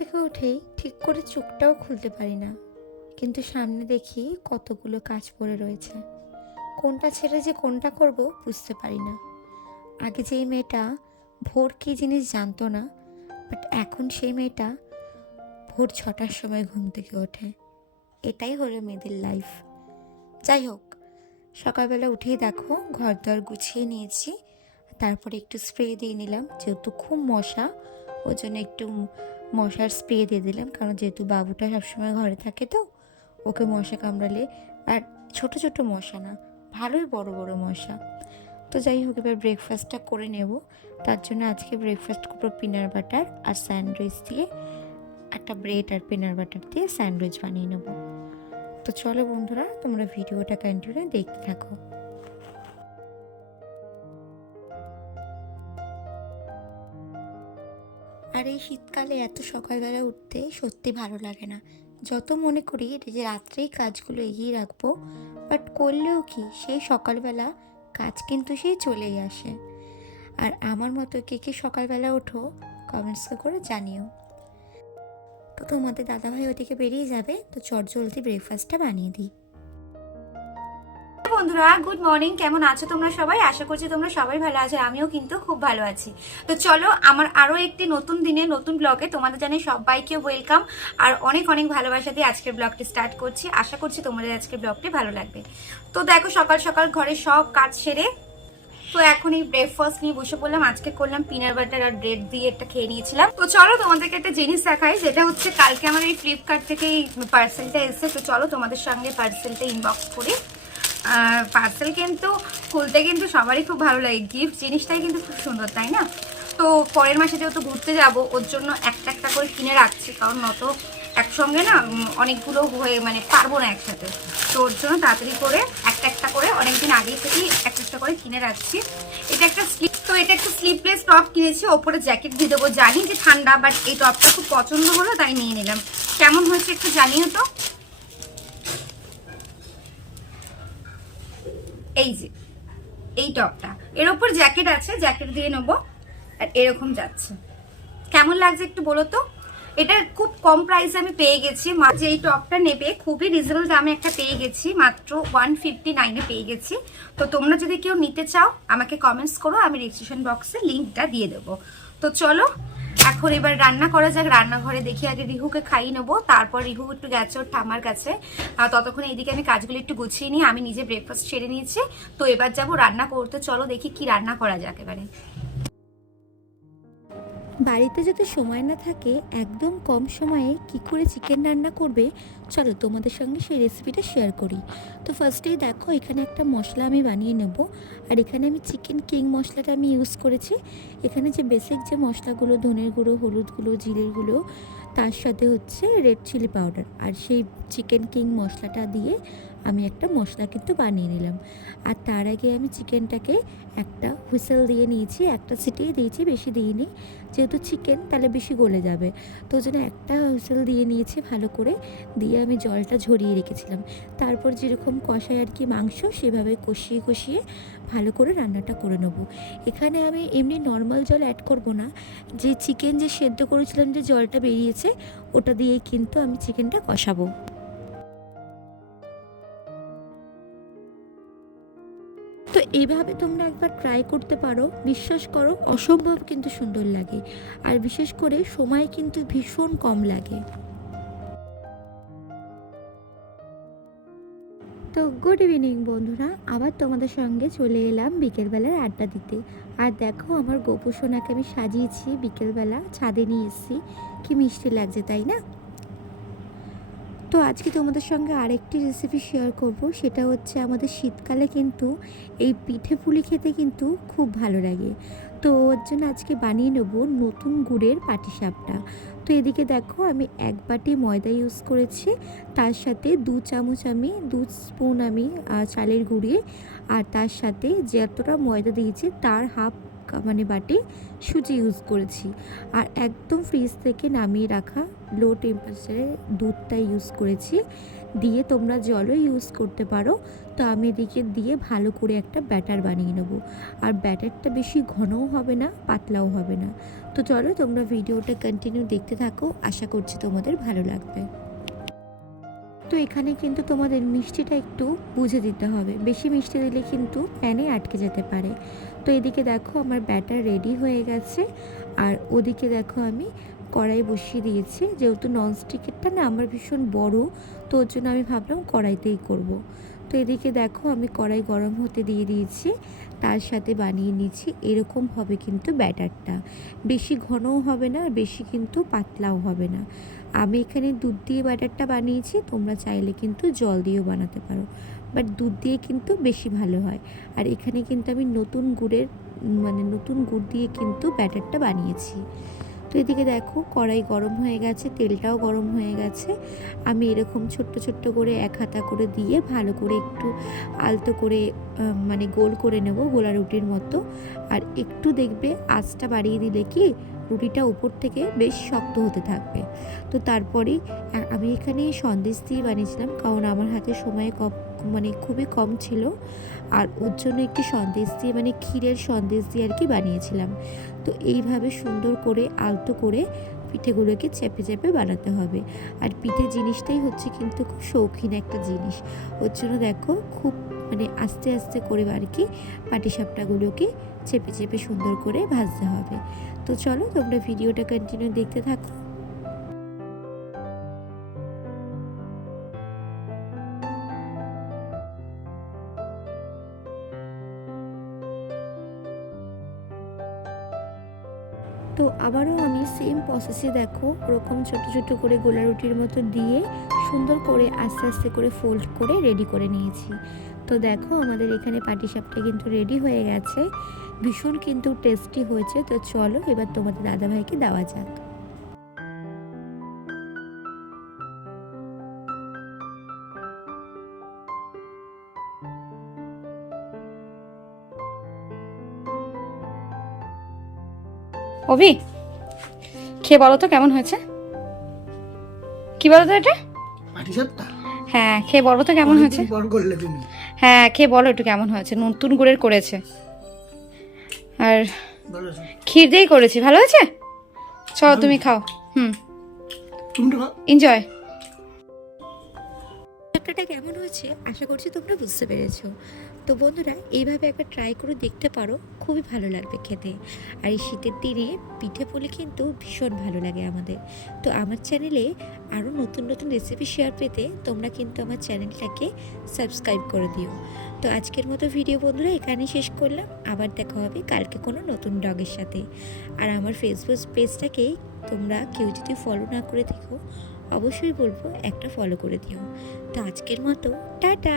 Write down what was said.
থেকে উঠেই ঠিক করে চোখটাও খুলতে পারি না, কিন্তু সামনে দেখি কতগুলো কাজ পড়ে রয়েছে। কোনটা ছেড়ে যে কোনটা করব বুঝতে পারি না। আগে যেই মেয়েটা ভোর কী জিনিস জানতো না, বাট এখন সেই মেয়েটা ভোর 6টার সময় ঘুম থেকে ওঠে। এটাই হলো মেয়েদের লাইফ। যাই হোক, সকালবেলা উঠেই দেখো ঘর দর গুছিয়ে নিয়েছি, তারপরে একটু স্প্রে দিয়ে নিলাম, যেহেতু খুব মশা ওই জন্য একটু মশার স্প্রে দিয়ে দিলাম, কারণ যেহেতু বাবুটা সবসময় ঘরে থাকে তো ওকে মশা কামড়ালে, আর ছোট ছোট মশা না, ভালোই বড় বড় মশা। তো যাই হোক, এবার ব্রেকফাস্টটা করে নেব। তার জন্য আজকে ব্রেকফাস্ট করবো পিনাট বাটার আর স্যান্ডউইচ দিয়ে, একটা ব্রেড আর পিনাট বাটার দিয়ে স্যান্ডউইচ বানিয়ে নেব। তো চলো বন্ধুরা, তোমরা ভিডিওটা কন্টিনিউ দেখতে থাকো। আর এই শীতকালে এত সকালবেলা উঠতে সত্যি ভালো লাগে না। যত মনে করি যে রাত্রেই কাজগুলো এগিয়ে রাখবো, বাট করলেও কি সেই সকালবেলা কাজ কিন্তু সেই চলেই আসে। আর আমার মতো কে কে সকালবেলা ওঠো কমেন্টস করে জানিও। তো তোমাদের দাদাভাই ওদিকে বেরিয়ে যাবে, তো চট জলদি ব্রেকফাস্টটা বানিয়ে দিই। বন্ধুরা, গুড মর্নিং। কেমন আছো তোমরা সবাই? আশা করছি তোমরা সবাই ভালো আছো, আমিও কিন্তু খুব ভালো আছি। তো চলো, আমার আরো একটি নতুন দিনে নতুন ব্লগে তোমাদের জানাই সবাইকে ওয়েলকাম, আর অনেক অনেক ভালোবাসা দিয়ে আজকের ব্লগটি স্টার্ট করছি। আশা করছি তোমাদের আজকের ব্লগটি ভালো লাগবে। তো দেখো, সকাল সকাল ঘরে সব কাজ সেরে তো এখন এই ব্রেকফাস্ট নিয়ে বসে পড়লাম। আজকে করলাম পিনাট বাটার আর ব্রেড দিয়ে একটা খেয়ে নিয়েছিলাম। তো চলো তোমাদেরকে একটা জিনিস দেখাই, যেটা হচ্ছে কালকে আমার এই ফ্লিপকার্ট থেকে এই পার্সেলটা এসেছে। তো চলো তোমাদের সঙ্গে পার্সেলটা ইনবক্স করি। পার্সেল কিন্তু খুলতে কিন্তু সবারই খুব ভালো লাগে, গিফট জিনিসটাই কিন্তু খুব সুন্দর, তাই না? তো পরের মাসে যেহেতু ঘুরতে যাব, ওর জন্য একটা একটা করে কিনে রাখছি, কারণ নত একসঙ্গে না অনেকগুলো হয়ে মানে পারবো না একসাথে। তো ওর জন্য তাড়াতাড়ি করে একটা একটা করে অনেকদিন আগে থেকেই একটা একটা করে কিনে রাখছি। এটা একটা স্লিপ, তো এটা একটা স্লিপলেস টপ কিনেছি, ওপরে জ্যাকেট দিয়ে দেবো। জানি যে ঠান্ডা, বাট এই টপটা খুব পছন্দ হলো তাই নিয়ে নিলাম। কেমন হয়েছে একটু জানিও তো। এই যে এই টপটা, এর উপর জ্যাকেট আছে, জ্যাকেট দিয়ে নেবো, আর এরকম যাচ্ছে। কেমন লাগছে একটু বলো তো। এটা খুব কম প্রাইসে আমি পেয়ে গেছি। যে এই টপটা নেবে খুবই রিজনেবল দামে একটা পেয়ে গেছি, মাত্র 159-এ পেয়ে গেছি। তো তোমরা যদি কেউ নিতে চাও আমাকে কমেন্টস করো, আমি ডিসক্রিপশন বক্সে লিঙ্কটা দিয়ে দেবো। তো চলো এখন এবার রান্না করা যাক। রান্নাঘরে দেখি আগে রিহুকে খাইয়ে নেবো, তারপর রিহু একটু গেছে ওর ঠাম্মার কাছে। ততক্ষণ এইদিকে আমি কাজগুলো একটু গুছিয়ে নিই। আমি নিজে ব্রেকফাস্ট সেরে নিয়েছি, তো এবার যাবো রান্না করতে। চলো দেখি কি রান্না করা যাক এবারে। বাড়িতে যদি সময় না থাকে, একদম কম সময়ে কি করে চিকেন রান্না করবে, চলো তোমাদের সঙ্গে সেই রেসিপিটা শেয়ার করি। তো ফার্স্টেই দেখো, এখানে একটা মশলা আমি বানিয়ে নেব। আর এখানে আমি চিকেন কিং মশলাটা আমি ইউজ করেছি। এখানে যে বেসিক যে মশলাগুলো, ধনের গুঁড়ো, হলুদ গুঁড়ো, জিরের গুঁড়ো, তার সাথে হচ্ছে রেড চিলি পাউডার, আর সেই চিকেন কিং মশলাটা দিয়ে আমি একটা মশলা কিন্তু বানিয়ে নিলাম। আর তার আগে আমি চিকেনটাকে একটা হুইসেল দিয়ে নিয়েছি, একটা সিটিয়ে দিয়েছি, বেশি দিইনি, যেহেতু চিকেন তাহলে বেশি গলে যাবে। তো ওই জন্য একটা হুইসেল দিয়ে নিয়েছি ভালো করে, দিয়ে আমি জলটা ঝরিয়ে রেখেছিলাম। তারপর যেরকম কষায় আর কি মাংস, সেভাবে কষিয়ে কষিয়ে ভালো করে রান্নাটা করে নেবো। এখানে আমি এমনি নর্মাল জল অ্যাড করব না, যে চিকেন যে সেদ্ধ করেছিলাম যে জলটা বেরিয়েছে ওটা দিয়েই কিন্তু আমি চিকেনটা কষাবো। তো এইভাবে তোমরা একবার ট্রাই করতে পারো, বিশ্বাস করো অসম্ভব কিন্তু সুন্দর লাগে, আর বিশেষ করে সময় কিন্তু ভীষণ কম লাগে। তো গুড ইভিনিং বন্ধুরা, আবার তোমাদের সঙ্গে চলে এলাম বিকেলবেলার আড্ডা দিতে। আর দেখো, আমার গোপু সোনাকে আমি সাজিয়েছি, বিকেলবেলা ছাদে নিয়ে এসেছি, কি মিষ্টি লাগছে তাই না? তো আজকে তোমাদের সঙ্গে আরেকটি রেসিপি শেয়ার করব, সেটা হচ্ছে আমাদের শীতকালে কিন্তু এই পিঠে পুলি খেতে কিন্তু খুব ভালো লাগে। তো ওর জন্য আজকে বানিয়ে নেব নতুন গুড়ের পাটিসাপটা। তো এদিকে দেখো, আমি 1 বাটি ময়দা ইউজ করেছি, তার সাথে 2 চামচ আমি 2 স্পুন আমি চালের গুঁড়ি, আর তার সাথে যতটা ময়দা দিয়েছি তার হাফ মানে বাটি সুজি ইউজ করেছি। আর একদম ফ্রিজ থেকে নামিয়ে রাখা লো টেম্পারেচারে দুধটা ইউজ করেছি। দিয়ে তোমরা জলও ইউজ করতে পারো। তো আমি এদিকে দিয়ে ভালো করে একটা ব্যাটার বানিয়ে নেব। আর ব্যাটারটা বেশি ঘনও হবে না, পাতলাও হবে না। তো চলো তোমরা ভিডিওটা কন্টিনিউ দেখতে থাকো, আশা করছি তোমাদের ভালো লাগবে। তো এখানে কিন্তু তোমাদের মিষ্টিটা একটু বুঝে দিতে হবে, বেশি মিষ্টি দিলে কিন্তু প্যানে আটকে যেতে পারে। তো এদিকে দেখো আমার ব্যাটার রেডি হয়ে গেছে। আর ওদিকে দেখো আমি কড়াই বসিয়ে দিয়েছি, যেহেতু ননস্টিকেরটা না আমার ভীষণ বড়, তো ওর জন্য আমি ভাবলাম কড়াইতেই করব। তো এদিকে দেখো আমি কড়াই গরম হতে দিয়ে দিয়েছি, তার সাথে বানিয়ে নিচ্ছি এরকম হবে কিন্তু ব্যাটারটা, বেশি ঘনও হবে না, বেশি কিন্তু পাতলাও হবে না। আমি এখানে দুধ দিয়ে ব্যাটারটা বানিয়েছি, তোমরা চাইলে কিন্তু জল দিয়েও বানাতে পারো, বাট দুধ দিয়ে কিন্তু বেশি ভালো হয়। আর এখানে কিন্তু আমি নতুন গুড় দিয়ে কিন্তু ব্যাটারটা বানিয়েছি। তো এদিকে দেখো কড়াই গরম হয়ে গেছে, তেলটাও গরম হয়ে গেছে। আমি এরকম ছোট্ট ছোট্ট করে এক হাতা করে দিয়ে ভালো করে একটু আলতো করে গোল করে নেব, গোলা রুটির মতো। আর একটু দেখবে আঁচটা বাড়িয়ে দিলে কি রুটিটা উপর থেকে বেশ শক্ত হতে থাকবে। তো তারপরেই আমি এখানে সন্দেশ দিয়ে বানিয়েছিলাম, কারণ আমার হাতে সময় কম, খুবই কম ছিল। আর ওর জন্য একটু সন্দেশ দিয়ে ক্ষীরের সন্দেশ দিয়ে আর কি বানিয়েছিলাম। তো এইভাবে সুন্দর করে আলতো করে পিঠেগুলোকে চেপে চেপে বানাতে হবে। আর পিঠে জিনিসটাই হচ্ছে কিন্তু খুব শৌখিন একটা জিনিস, ওর জন্য দেখো খুব আস্তে আস্তে করে আর কি পাটিসাপটাগুলোকে চেপে চেপে সুন্দর করে ভাজতে হবে। তো চলো তোমরা ভিডিওটা কন্টিনিউ দেখতে থাকো। তো আবারও আমি সেম প্রসেসে দেখো ওরকম ছোটো ছোটো করে গোলা রুটির মতো দিয়ে সুন্দর করে আস্তে আস্তে করে ফোল্ড করে রেডি করে নিয়েছি। তো দেখো আমাদের এখানে পাটিসাপটা কিন্তু রেডি হয়ে গেছে, ভীষণ কিন্তু টেস্টি হয়েছে। তো চলো এবার তোমাদের দাদাভাইকে দেওয়া যাক। অভি, খেয়ে বলো তো কেমন হয়েছে, কি বলো তো এটা? পাটিসাপটা? হ্যাঁ খেয়ে বলো তো কেমন হয়েছে। বড় করলে তুমি? হ্যাঁ খেয়ে বলো একটু কেমন হয়েছে, নতুন গুড়ের করেছে আর ক্ষীর দিয়েই করেছি, ভালো হয়েছে? চলো তুমি খাও। তুমি তো খাও। এনজয়। ব্যাপারটা কেমন হয়েছে আশা করছি তোমরা বুঝতে পেরেছো। তো বন্ধুরা এইভাবে একবার ট্রাই করে দেখতে পারো, খুবই ভালো লাগবে খেতে। আর এই শীতের দিনে পিঠে পুলি কিন্তু ভীষণ ভালো লাগে আমাদের। তো আমার চ্যানেলে আরও নতুন নতুন রেসিপি শেয়ার পেতে তোমরা কিন্তু আমার চ্যানেলটাকে সাবস্ক্রাইব করে দিও। তো আজকের মতো ভিডিও বন্ধুরা এখানেই শেষ করলাম, আবার দেখা হবে কালকে কোনো নতুন ব্লগের সাথে। আর আমার ফেসবুক পেজটাকেই তোমরা কেউ যদি ফলো না করে থাকো অবশ্যই বলবো একটা ফলো করে দিও। তো আজকের মতো টাটা।